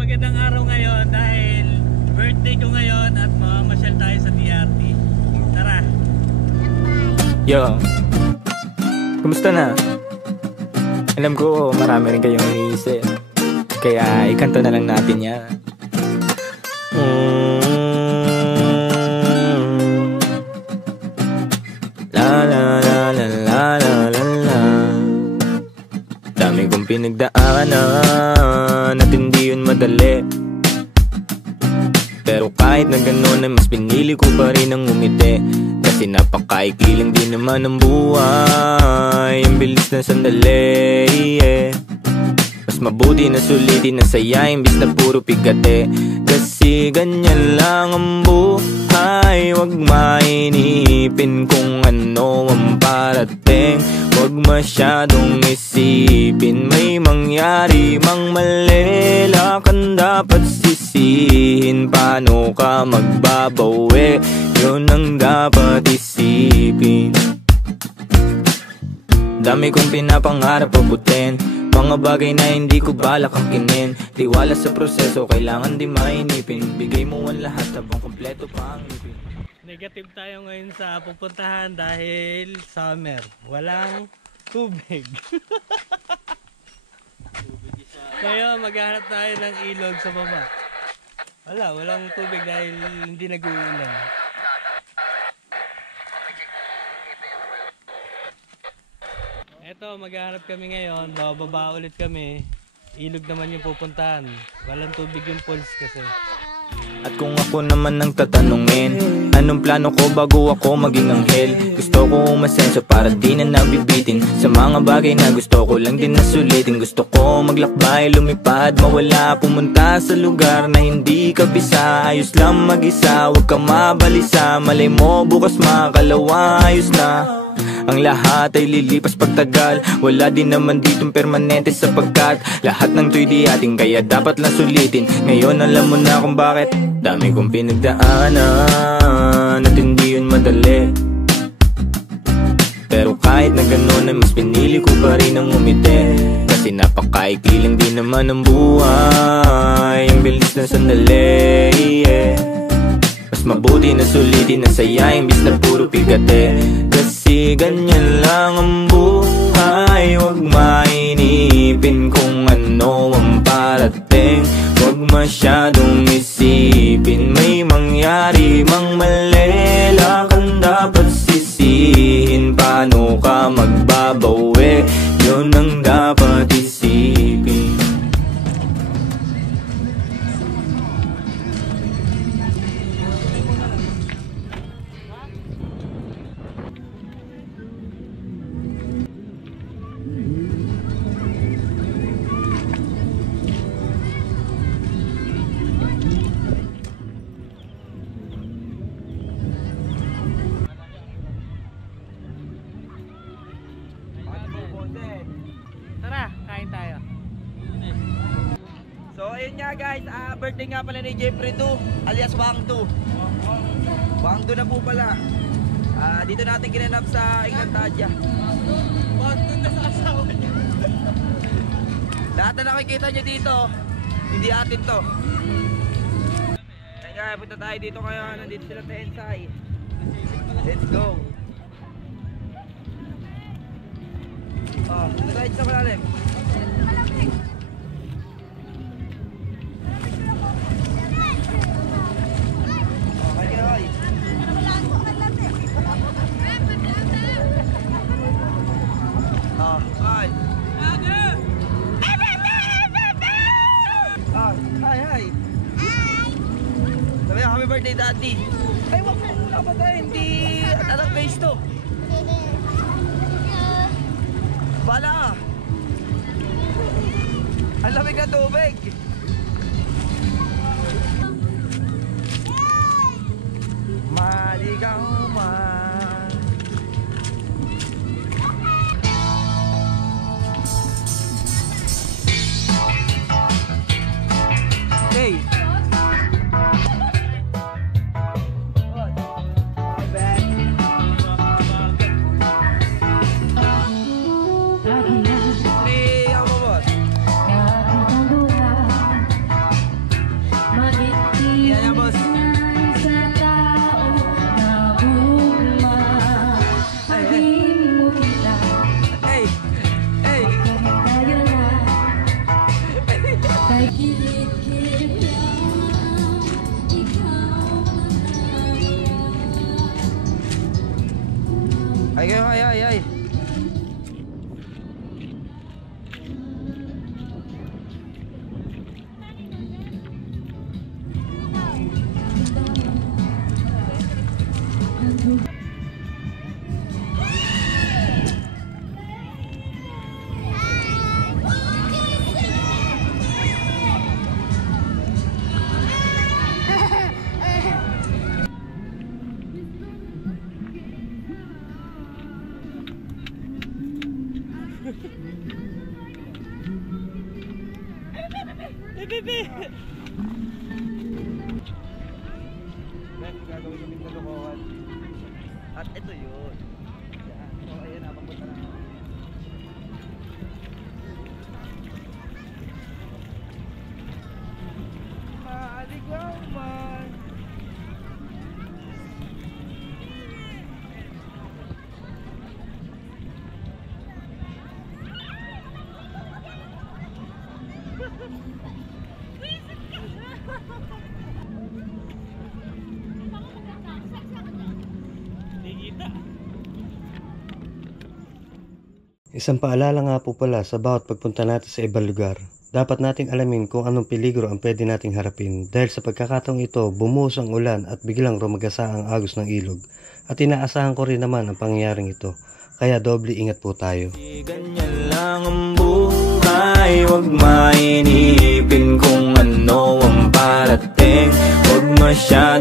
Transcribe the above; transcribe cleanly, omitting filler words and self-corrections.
magandang araw ngayon dahil birthday ko ngayon at mamamasyal tayo sa DRT. Tara! Yo! Kumusta na? Alam ko marami rin kayong iniisip, kaya ikanto na lang natin yan. La la la la la la la la. Dami kong pinagdaanan at hindi yun madali, pero kahit na gano'n ay mas pinili ko pa rin ang umiti. Kasi napakaikli lang din naman ang buhay, ang bilis ng sandali, yeah. Mas mabuti na sulitin na saya imbis na puro pigate. Kasi ganyan lang ang buhay, wag mainipin kung ano ang parating. Wag masyadong isipin, may mangyari mang mali, lakan dapat sisihin. Paano ka magbabawi, yun ang dapat isipin. Dami kong pinapangarap abutin, mga bagay na hindi ko balak angkinin. Tiwala sa proseso, kailangan di mainipin. Bigay mo ang lahat habang kompleto pa ang ipin. Negative tayo ngayon sa pupuntahan dahil summer. Walang tubig. Ngayon maghanap tayo ng ilog sa baba. Walang tubig dahil hindi nag-uulan. Eto, maghanap kami ngayon. Bababa ulit kami. Ilog naman yung pupuntahan. Walang tubig yung pools kasi. At kung ako naman ang tatanungin, anong plano ko bago ako maging anghel? Gusto ko umasenso para di na nabibitin sa mga bagay na gusto ko lang din na sulitin. Gusto ko maglakbay, lumipad, mawala, pumunta sa lugar na hindi kabisa. Ayos lang mag-isa, huwag ka mabalisa. Malay mo bukas makalawa, ayos na. Ang lahat ay lilipas pagtagal, wala din naman ditong permanente sapagkat lahat ng to'y di ating, kaya dapat lang sulitin. Ngayon alam mo na kung bakit. Dami kong pinagdaanan at hindi yun madali, pero kahit na gano'n ay mas pinili ko pa rin ang umiti. Kasi napakaikli lang din naman ang buhay, ang bilis ng sandali, yeah. Mas mabuti na sulitin na saya imbis na puro pigate. Kasi ganyan lang ang buhay, wag mainipin kung ano ang parating. Wag masyadong isipin, may mangyari mang mali, lakan dapat sisihin. Paano ka magbabawi, yun ang dapat isipin. Tara, kain tayo. So ayun nga guys, birthday nga pala ni Jeffrey 2 alias Wang 2. Wang 2 na po pala. Dito natin ginanap sa Encantadia. Wag doon na sa asawa niya. Lahat na nakikita nyo dito, hindi atin to. Ayun nga, punta tayo dito ngayon. Nandito sila Tensai. Let's go. Punta tayo sa malalim. Hi. Sabi happy birthday daddy. Ay wag mo dapat tayo, hindi alam face to. Bala. Ang lamig na tubig. Maligaw man. Hey. Ay kilit-kilit lang, ikaw Ay kayo, ay. Gagawin kaming kalokohan. At ito yun. Yan. So ayun na, papunta na. Maaligaw man. Isang paalala nga po pala sa bawat pagpunta natin sa ibang lugar. Dapat nating alamin kung anong peligro ang pwede nating harapin dahil sa pagkakataong ito bumuhos ang ulan at biglang rumagasa ang agos ng ilog. At inaasahan ko rin naman ang pangyayaring ito. Kaya doble ingat po tayo. Ganyan lang ang buhay, huwag mainipin kung ano ang parating. Huwag masyado